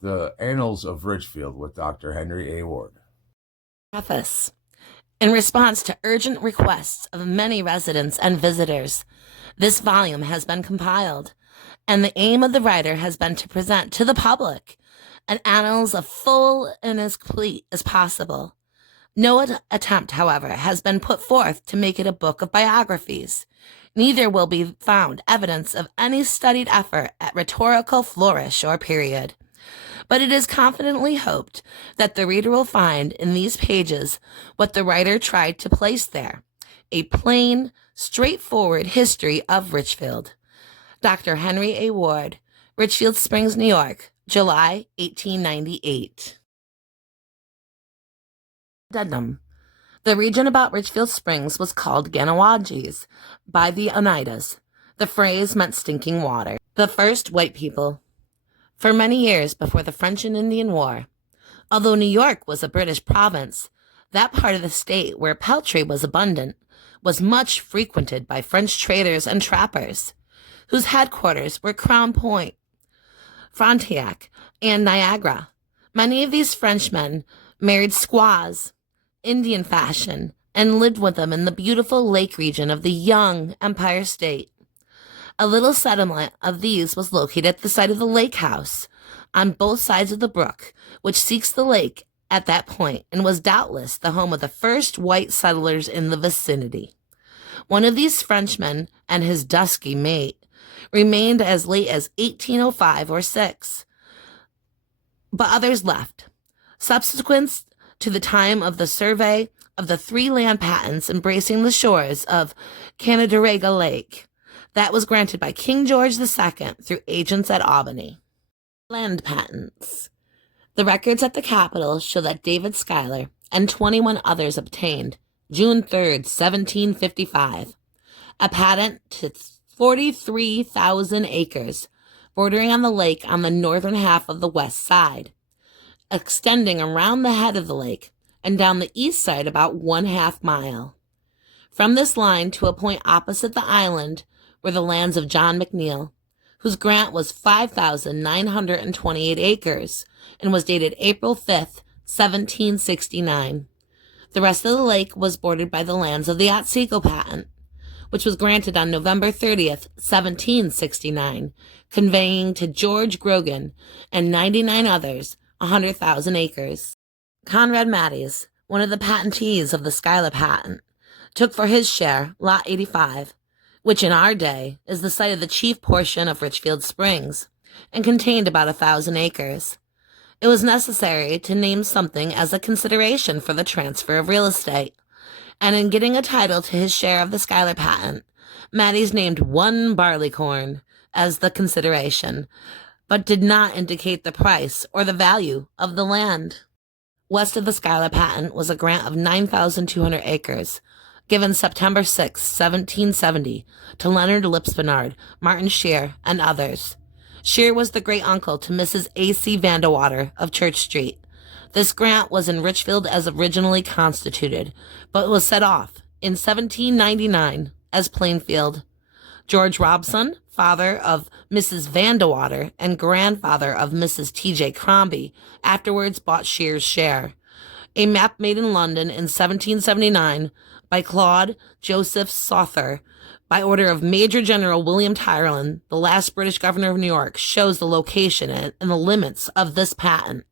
The Annals of Richfield with Dr. Henry A. Ward. Preface. In response to urgent requests of many residents and visitors, this volume has been compiled, and the aim of the writer has been to present to the public an annals as full and as complete as possible. No attempt, however, has been put forth to make it a book of biographies. Neither will be found evidence of any studied effort at rhetorical flourish or period. But it is confidently hoped that the reader will find in these pages what the writer tried to place there, a plain, straightforward history of Richfield. Dr. Henry A. Ward, Richfield Springs, New York, July 1898. Addendum. The region about Richfield Springs was called Ganawagis by the Oneidas. The phrase meant stinking water. The first white people. For many years before the French and Indian War, although New York was a British province, that part of the state where peltry was abundant was much frequented by French traders and trappers, whose headquarters were Crown Point, Frontenac, and Niagara. Many of these Frenchmen married squaws, Indian fashion, and lived with them in the beautiful lake region of the young Empire State. A little settlement of these was located at the site of the lake house, on both sides of the brook, which seeks the lake at that point, and was doubtless the home of the first white settlers in the vicinity. One of these Frenchmen and his dusky mate remained as late as 1805 or 6, but others left. Subsequent to the time of the survey of the 3 land patents embracing the shores of Canandaigua Lake, that was granted by King George II through agents at Albany. Land patents. The records at the Capitol show that David Schuyler and 21 others obtained, June 3rd, 1755, a patent to 43,000 acres, bordering on the lake on the northern half of the west side, extending around the head of the lake and down the east side about 1/2 mile. From this line to a point opposite the island were the lands of John McNeil, whose grant was 5,928 acres and was dated April 5th, 1769. The rest of the lake was bordered by the lands of the Otsego patent, which was granted on November 30th, 1769, conveying to George Grogan and 99 others 100,000 acres. Conrad Matties, one of the patentees of the Schuyler patent, took for his share Lot 85, which in our day is the site of the chief portion of Richfield Springs, and contained about 1,000 acres. It was necessary to name something as a consideration for the transfer of real estate, and in getting a title to his share of the Schuyler patent, Matties named 1 barleycorn as the consideration, but did not indicate the price or the value of the land. West of the Schuyler patent was a grant of 9,200 acres, given September 6, 1770, to Leonard Lipspenard, Martin Shear, and others. Shear was the great-uncle to Mrs. A.C. Vandewater of Church Street. This grant was in Richfield as originally constituted, but was set off in 1799 as Plainfield. George Robson, father of Mrs. Vandewater and grandfather of Mrs. T.J. Crombie, afterwards bought Shear's share. A map made in London in 1779 by Claude Joseph Souther, by order of Major General William Tyerland, the last British governor of New York, shows the location and the limits of this patent.